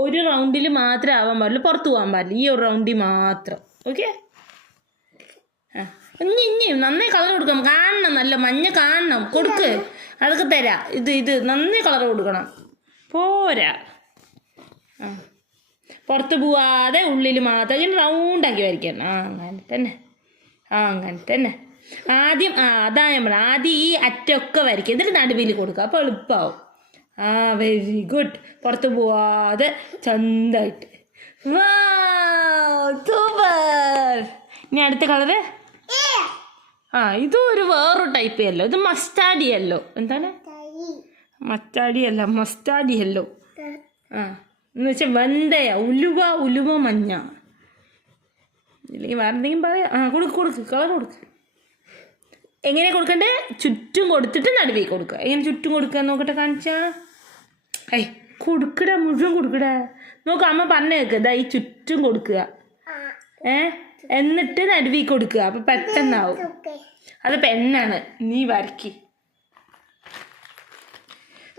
ഒരു റൗണ്ടിൽ മാത്രമേ ആവാൻ പാടില്ല, പുറത്ത് പോകാൻ പാടില്ല. ഈ ഒരു റൗണ്ടിൽ മാത്രം. ഓക്കെ? ആ ഇനിയും നന്നായി കളർ കൊടുക്കണം. കാണണം, നല്ല മഞ്ഞ കാണണം. കൊടുക്ക്, അതൊക്കെ തരാം. ഇത് നന്നായി കളർ കൊടുക്കണം. പോരാ. ആ പുറത്ത് പോവാതെ ഉള്ളിൽ മാത്രം ഇങ്ങനെ റൗണ്ടാക്കി വരയ്ക്കണം. അങ്ങനെ തന്നെ. ആദ്യം അതാ നമ്മൾ ആദ്യം ഈ അറ്റമൊക്കെ വരയ്ക്കുക, എന്നിട്ട് നടുവിൽ കൊടുക്കുക. അപ്പോൾ എളുപ്പമാവും. Very good. പുറത്ത് പോവാതെ ചന്തമായിട്ട്. സൂപ്പർ. ഇനി അടുത്ത കളറ്. ഇതും ഒരു വേറൊരു ടൈപ്പ് യെല്ലോ. ഇത് മസ്റ്റാർഡ് യെല്ലോ. എന്താണ്? Mustard yellow. എന്ന് വെച്ചാൽ വെന്തയ, ഉലുവ മഞ്ഞ. ഇല്ലെങ്കിൽ വേറെ എന്തെങ്കിലും പറയാം. കൊടുക്ക് കളർ കൊടുക്ക്. എങ്ങനെ കൊടുക്കണ്ടേ? ചുറ്റും കൊടുത്തിട്ട് നടുവേ കൊടുക്കുക. എങ്ങനെ ചുറ്റും കൊടുക്കുക നോക്കട്ടെ, കാണിച്ചാ. കൊടുക്കട, മുഴുവൻ കൊടുക്കട. നോക്ക്, അമ്മ പറഞ്ഞു കേൾക്കുക. ഈ ചുറ്റും കൊടുക്കുക. എന്നിട്ട് നടുവേ കൊടുക്കുക. അപ്പം പെട്ടെന്നാവും. അത് പെണ്ണാണ്. നീ വരയ്ക്ക്.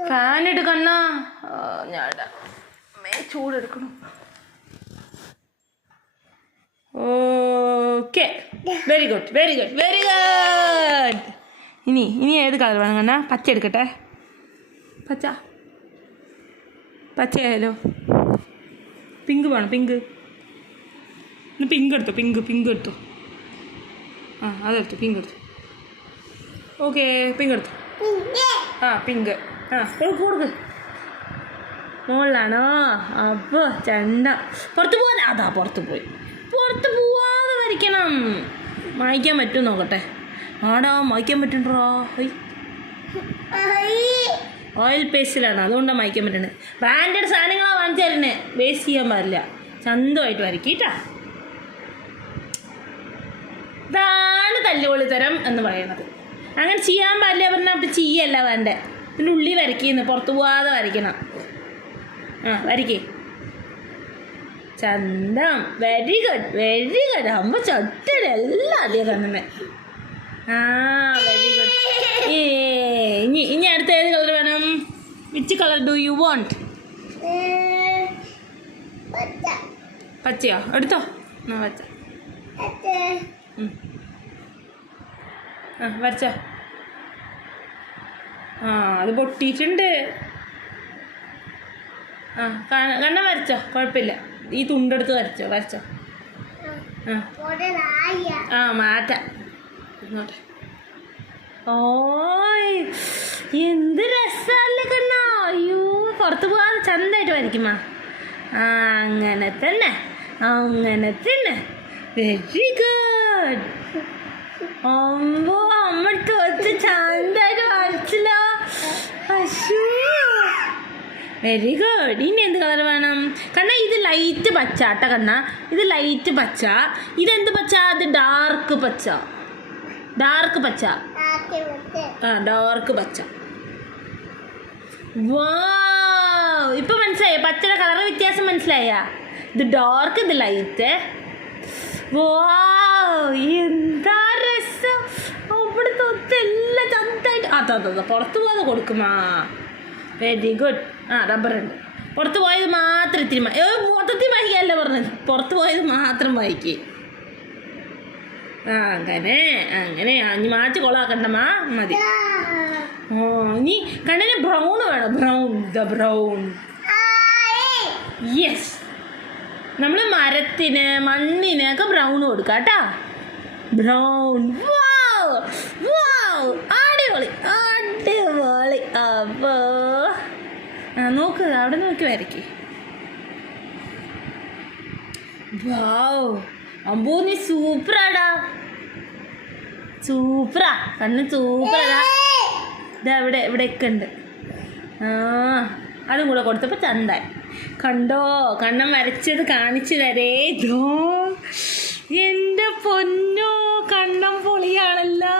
ഫാൻ എടുക്കണ്ണ. ഞാടാ ചൂടെടുക്കണം. Okay, very good. ഇനി ഏത് കളർ വേണം കണ്ണാ? പച്ച എടുക്കട്ടെ. പച്ചയായാലോ? പിങ്ക് വേണം. പിങ്ക് എടുത്തോ. പിങ്ക് എടുത്തോ. അതെടുത്തു. പിങ്ക് എടുത്തു. ഓക്കെ, പിങ്ക് എടുത്തു. പിങ്ക്. കൊടുക്ക്. മുകളിലാണോ? അപ്പോൾ ചെണ്ട. പുറത്ത് പോകാൻ. പുറത്ത് പോവാതെ വരയ്ക്കണം. മായ്ക്കാൻ പറ്റുമോ നോക്കട്ടെ. മായ്ക്കാൻ പറ്റുന്നുണ്ടോ? ഓയിൽ പേസ്റ്റിലാണ്, അതുകൊണ്ടാണ് മായ്ക്കാൻ പറ്റുന്നത്. ബ്രാൻഡഡ് സാധനങ്ങളാണ് വാങ്ങിച്ചു തരുന്നത്. വേസ്റ്റ് ചെയ്യാൻ പാടില്ല. ചന്തമായിട്ട് വരയ്ക്കിട്ടാ. ഇതാണ് തല്ലുപൊളിത്തരം എന്ന് പറയുന്നത്. അങ്ങനെ ചെയ്യാൻ പാടില്ല പറഞ്ഞാൽ അപ്പം ചെയ്യല്ല വേണ്ടേ. ഇതിൻ്റെ ഉള്ളിൽ വരയ്ക്കുന്നു, പുറത്ത് പോവാതെ വരയ്ക്കണം. വരയ്ക്കേ. ചന്തം. Very good. അമ്മ ചട്ടയുടെ എല്ലാം അധികം കാണുന്നേ. Very good. ഇനി അടുത്ത ഏത് കളർ വേണം? Which colour do you want? പച്ചയോ? എടുത്തോ. പച്ച. വരച്ചോ. അത് പൊട്ടിയിട്ടുണ്ട്. കണ്ണ വരച്ചോ, കുഴപ്പമില്ല. ഈ തുണ്ടെടുത്ത് വരച്ചോ. മാറ്റാം. ഇങ്ങോട്ടെ. എന്ത് രസമല്ലേ കണ്ണാ. അയ്യോ, പുറത്ത് പോകാതെ ചന്തമായിട്ട് വരയ്ക്കുമാ. അങ്ങനെ തന്നെ. Very good. അമ്മ തോച്ച് ചന്തമായിട്ട് വരച്ചില്ലോ. Very good. ഇനി എന്ത് കളർ വേണം കണ്ണ? ഇത് ലൈറ്റ് പച്ച കേട്ടോ കണ്ണ. ഇത് ലൈറ്റ് പച്ച. ഇതെന്ത് പച്ച? അത് ഡാർക്ക് പച്ച. ഡാർക്ക് പച്ച. ഇപ്പൊ മനസ്സിലായ? പച്ചയുടെ കളർ വ്യത്യാസം മനസ്സിലായ? ഇത് ഡാർക്ക്, ഇത് ലൈറ്റ്. എന്താ രസം. അവിടെ തൊത്തെല്ലാം ചന്തായിട്ട് പുറത്ത് പോകാതെ കൊടുക്കുമാ. Very good. റബ്ബറുണ്ട്. പുറത്ത് പോയത് മാത്രം ഇത്തിരി മൊത്തത്തിൽ വായിക്കല്ല പറഞ്ഞത്. പുറത്ത് പോയത് മാത്രം വായിക്കേ. അങ്ങനെ ഇനി മാറ്റി കൊളാക്കണ്ടമ്മാ. മതി. ഇനി കണ്ണിന് ബ്രൗൺ വേണം. ബ്രൗൺ. യെസ്. നമ്മൾ മരത്തിന്, മണ്ണിനൊക്കെ ബ്രൗൺ കൊടുക്കാം കേട്ടാ. ബ്രൗൺ. അടിപൊളി. അപ്പോ നോക്ക്, അവിടെ നോക്കി വരയ്ക്ക്. അമ്പോ, നീ സൂപ്പറാടാ. കണ്ണ് സൂപ്പറാടാ. ഇവിടെയൊക്കെ ഉണ്ട്. അതും കൂടെ കൊടുത്തപ്പോൾ ചന്തായി. കണ്ടോ, കണ്ണം വരച്ചത് കാണിച്ചു തരേ. എൻ്റെ പൊന്നോ, കണ്ണം പൊളിയാണല്ലോ.